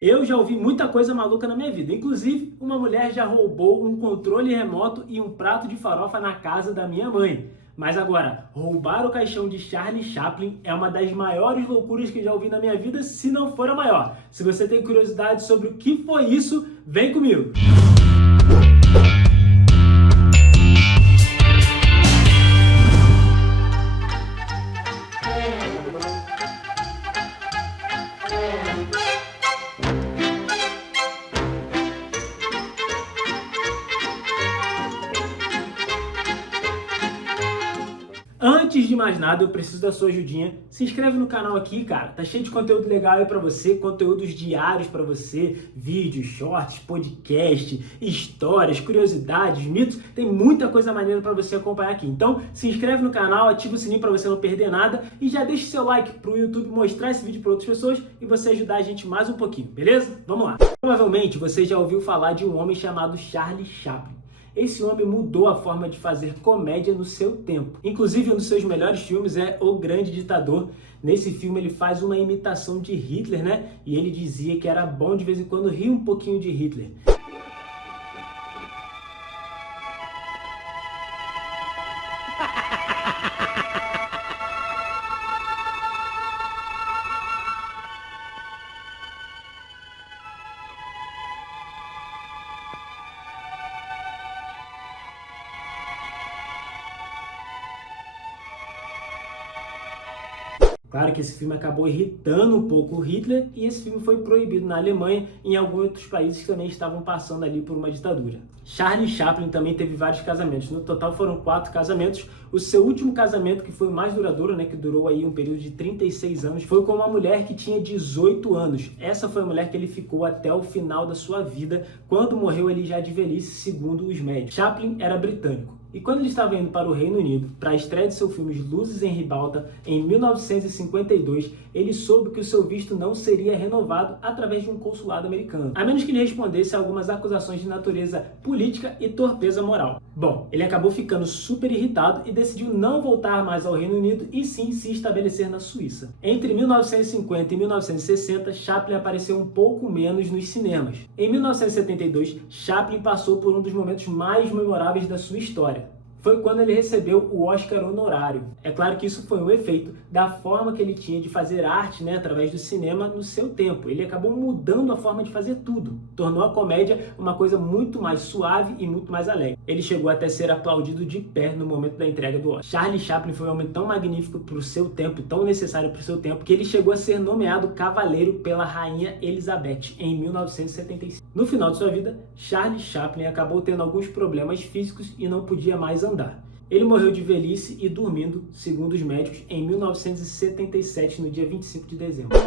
Eu já ouvi muita coisa maluca na minha vida. Inclusive, uma mulher já roubou um controle remoto e um prato de farofa na casa da minha mãe. Mas agora, roubar o caixão de Charlie Chaplin é uma das maiores loucuras que já ouvi na minha vida, se não for a maior. Se você tem curiosidade sobre o que foi isso, vem comigo! Antes de mais nada, eu preciso da sua ajudinha. Se inscreve no canal aqui, cara. Tá cheio de conteúdo legal aí pra você, conteúdos diários pra você, vídeos, shorts, podcast, histórias, curiosidades, mitos. Tem muita coisa maneira pra você acompanhar aqui. Então, se inscreve no canal, ativa o sininho pra você não perder nada e já deixa seu like pro YouTube mostrar esse vídeo pra outras pessoas e você ajudar a gente mais um pouquinho, beleza? Vamos lá. Provavelmente você já ouviu falar de um homem chamado Charlie Chaplin. Esse homem mudou a forma de fazer comédia no seu tempo. Inclusive, um dos seus melhores filmes é O Grande Ditador. Nesse filme ele faz uma imitação de Hitler, né? E ele dizia que era bom de vez em quando rir um pouquinho de Hitler. Claro que esse filme acabou irritando um pouco o Hitler e esse filme foi proibido na Alemanha e em alguns outros países que também estavam passando ali por uma ditadura. Charlie Chaplin também teve vários casamentos, no total foram 4 casamentos. O seu último casamento, que foi o mais duradouro, né, que durou aí um período de 36 anos, foi com uma mulher que tinha 18 anos. Essa foi a mulher que ele ficou até o final da sua vida, quando morreu ele já de velhice, segundo os médicos. Chaplin era britânico. E quando ele estava indo para o Reino Unido para a estreia de seu filme Luzes em Ribalta, em 1952, ele soube que o seu visto não seria renovado através de um consulado americano, a menos que ele respondesse a algumas acusações de natureza política e torpeza moral. Bom, ele acabou ficando super irritado e decidiu não voltar mais ao Reino Unido e sim se estabelecer na Suíça. Entre 1950 e 1960, Chaplin apareceu um pouco menos nos cinemas. Em 1972, Chaplin passou por um dos momentos mais memoráveis da sua história. Foi quando ele recebeu o Oscar honorário. É claro que isso foi um efeito da forma que ele tinha de fazer arte, né, através do cinema no seu tempo. Ele acabou mudando a forma de fazer tudo. Tornou a comédia uma coisa muito mais suave e muito mais alegre. Ele chegou até ser aplaudido de pé no momento da entrega do Oscar. Charlie Chaplin foi um homem tão magnífico para o seu tempo, tão necessário para o seu tempo, que ele chegou a ser nomeado cavaleiro pela Rainha Elizabeth em 1975. No final de sua vida, Charlie Chaplin acabou tendo alguns problemas físicos e não podia mais andar. Ele morreu de velhice e dormindo, segundo os médicos, em 1977, no dia 25 de dezembro.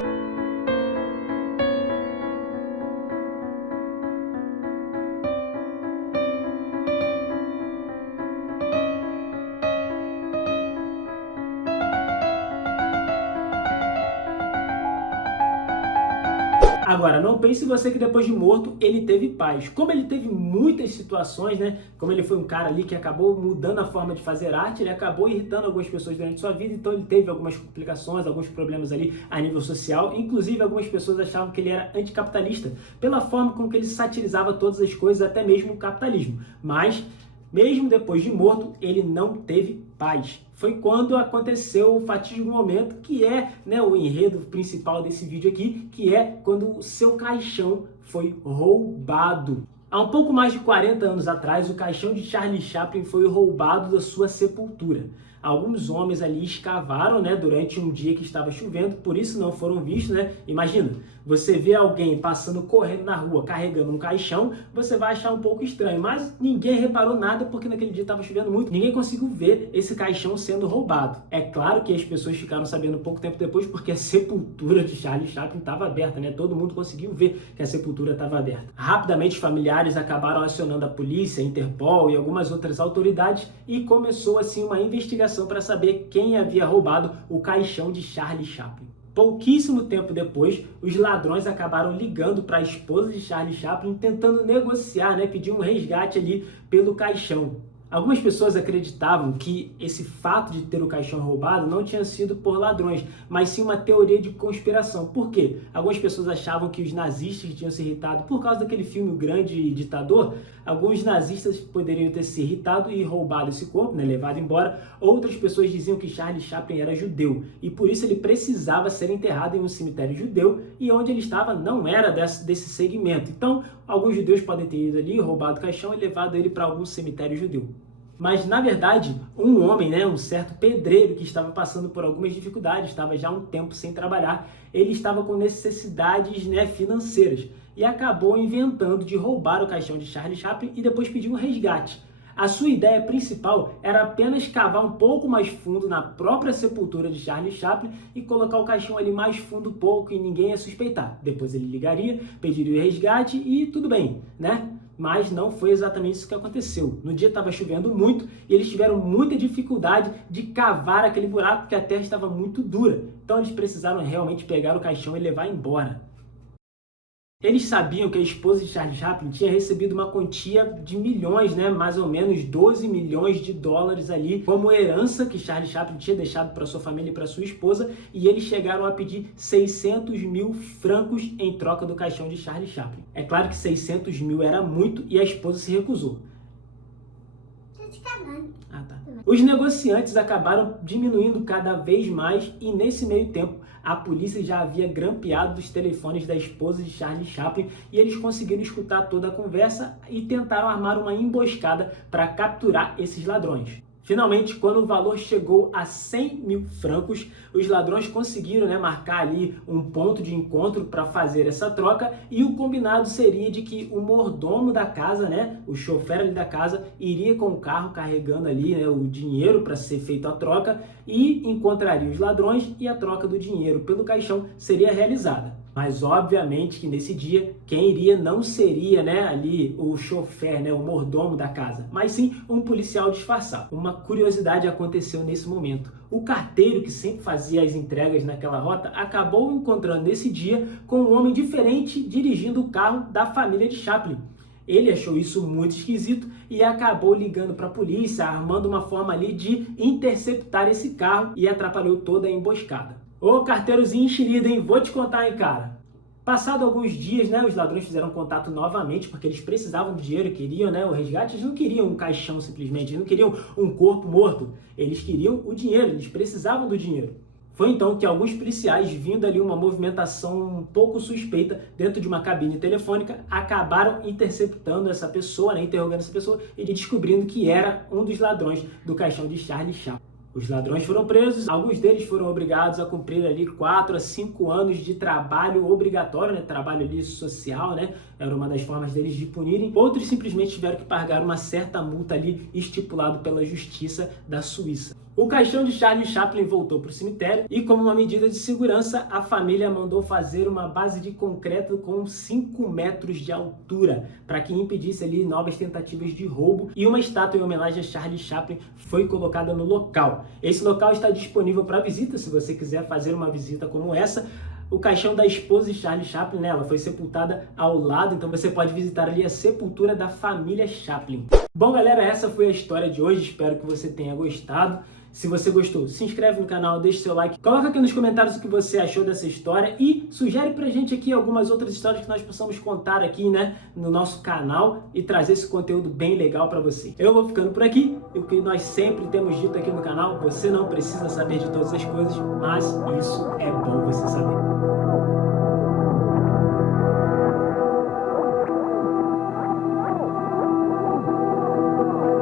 Agora, não pense você que depois de morto ele teve paz. Como ele teve muitas situações, né? Como ele foi um cara ali que acabou mudando a forma de fazer arte, ele acabou irritando algumas pessoas durante sua vida, então ele teve algumas complicações, alguns problemas ali a nível social. Inclusive, algumas pessoas achavam que ele era anticapitalista, pela forma com que ele satirizava todas as coisas, até mesmo o capitalismo. Mas, mesmo depois de morto, ele não teve paz. Foi quando aconteceu o fatídico momento, que é, né, o enredo principal desse vídeo aqui, que é quando o seu caixão foi roubado. Há um pouco mais de 40 anos atrás, o caixão de Charlie Chaplin foi roubado da sua sepultura. Alguns homens ali escavaram, né, durante um dia que estava chovendo, por isso não foram vistos, né? Imagina, você vê alguém passando correndo na rua carregando um caixão, você vai achar um pouco estranho, mas ninguém reparou nada porque naquele dia estava chovendo muito, ninguém conseguiu ver esse caixão sendo roubado. É claro que as pessoas ficaram sabendo pouco tempo depois porque a sepultura de Charlie Chaplin estava aberta, né? Todo mundo conseguiu ver que a sepultura estava aberta. Rapidamente, os familiares acabaram acionando a polícia, a Interpol e algumas outras autoridades e começou assim uma investigação para saber quem havia roubado o caixão de Charlie Chaplin. Pouquíssimo tempo depois, os ladrões acabaram ligando para a esposa de Charlie Chaplin tentando negociar, né, pedir um resgate ali pelo caixão. Algumas pessoas acreditavam que esse fato de ter o caixão roubado não tinha sido por ladrões, mas sim uma teoria de conspiração. Por quê? Algumas pessoas achavam que os nazistas tinham se irritado por causa daquele filme O Grande Ditador. Alguns nazistas poderiam ter se irritado e roubado esse corpo, né, levado embora. Outras pessoas diziam que Charlie Chaplin era judeu e por isso ele precisava ser enterrado em um cemitério judeu e onde ele estava não era desse segmento. Então, alguns judeus podem ter ido ali, roubado o caixão e levado ele para algum cemitério judeu. Mas, na verdade, um homem, né, um certo pedreiro que estava passando por algumas dificuldades, estava já há um tempo sem trabalhar, ele estava com necessidades, né, financeiras e acabou inventando de roubar o caixão de Charlie Chaplin e depois pedir um resgate. A sua ideia principal era apenas cavar um pouco mais fundo na própria sepultura de Charlie Chaplin e colocar o caixão ali mais fundo pouco e ninguém ia suspeitar. Depois ele ligaria, pediria o resgate e tudo bem, né? Mas não foi exatamente isso que aconteceu. No dia estava chovendo muito e eles tiveram muita dificuldade de cavar aquele buraco porque a terra estava muito dura. Então eles precisaram realmente pegar o caixão e levar embora. Eles sabiam que a esposa de Charlie Chaplin tinha recebido uma quantia de milhões, né, mais ou menos 12 milhões de dólares ali, como herança que Charlie Chaplin tinha deixado para sua família e para sua esposa, e eles chegaram a pedir 600 mil francos em troca do caixão de Charlie Chaplin. É claro que 600 mil era muito e a esposa se recusou. Os negociantes acabaram diminuindo cada vez mais e nesse meio tempo a polícia já havia grampeado os telefones da esposa de Charlie Chaplin e eles conseguiram escutar toda a conversa e tentaram armar uma emboscada para capturar esses ladrões. Finalmente, quando o valor chegou a 100 mil francos, os ladrões conseguiram, né, marcar ali um ponto de encontro para fazer essa troca e o combinado seria de que o mordomo da casa, né, o chofer ali da casa, iria com o carro carregando ali, né, o dinheiro para ser feita a troca e encontraria os ladrões e a troca do dinheiro pelo caixão seria realizada. Mas obviamente que nesse dia quem iria não seria, né, ali o chofer, né, o mordomo da casa, mas sim um policial disfarçado. Uma curiosidade aconteceu nesse momento. O carteiro que sempre fazia as entregas naquela rota acabou encontrando nesse dia com um homem diferente dirigindo o carro da família de Chaplin. Ele achou isso muito esquisito e acabou ligando para a polícia, armando uma forma ali de interceptar esse carro e atrapalhou toda a emboscada. Ô carteirozinho enxerido, hein? Vou te contar, hein, cara. Passado alguns dias, né, os ladrões fizeram contato novamente porque eles precisavam do dinheiro, queriam, né, o resgate. Eles não queriam um caixão simplesmente, eles não queriam um corpo morto. Eles queriam o dinheiro, eles precisavam do dinheiro. Foi então que alguns policiais, vindo ali uma movimentação um pouco suspeita dentro de uma cabine telefônica, acabaram interceptando essa pessoa, né, interrogando essa pessoa e descobrindo que era um dos ladrões do caixão de Charlie Chaplin. Os ladrões foram presos, alguns deles foram obrigados a cumprir ali 4 a 5 anos de trabalho obrigatório, né? Trabalho ali social, né? Era uma das formas deles de punirem. Outros simplesmente tiveram que pagar uma certa multa ali estipulado pela justiça da Suíça. O caixão de Charlie Chaplin voltou para o cemitério e, como uma medida de segurança, a família mandou fazer uma base de concreto com 5 metros de altura para que impedisse ali novas tentativas de roubo, e uma estátua em homenagem a Charlie Chaplin foi colocada no local. Esse local está disponível para visita, se você quiser fazer uma visita como essa. O caixão da esposa de Charlie Chaplin, né, ela foi sepultada ao lado, então você pode visitar ali a sepultura da família Chaplin. Bom, galera, essa foi a história de hoje, espero que você tenha gostado. Se você gostou, se inscreve no canal, deixa seu like, coloca aqui nos comentários o que você achou dessa história e sugere pra gente aqui algumas outras histórias que nós possamos contar aqui, né, no nosso canal e trazer esse conteúdo bem legal pra você. Eu vou ficando por aqui, e o que nós sempre temos dito aqui no canal, você não precisa saber de todas as coisas, mas isso é bom você saber.